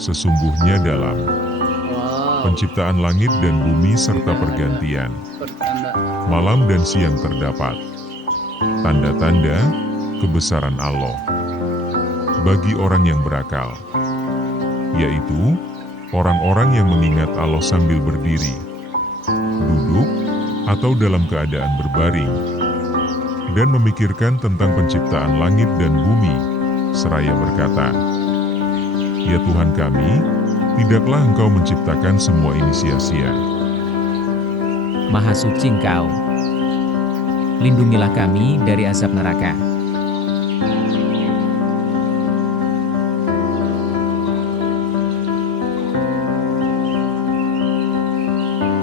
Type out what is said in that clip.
Sesungguhnya dalam Wow. penciptaan langit dan bumi serta pergantian Bertanda. malam dan siang terdapat tanda-tanda kebesaran Allah bagi orang yang berakal, yaitu orang-orang yang mengingat Allah sambil berdiri, duduk, atau dalam keadaan berbaring, dan memikirkan tentang penciptaan langit dan bumi, seraya berkata, "Ya Tuhan kami, tidaklah Engkau menciptakan semua ini sia-sia." Maha suci Engkau. Lindungilah kami dari azab neraka.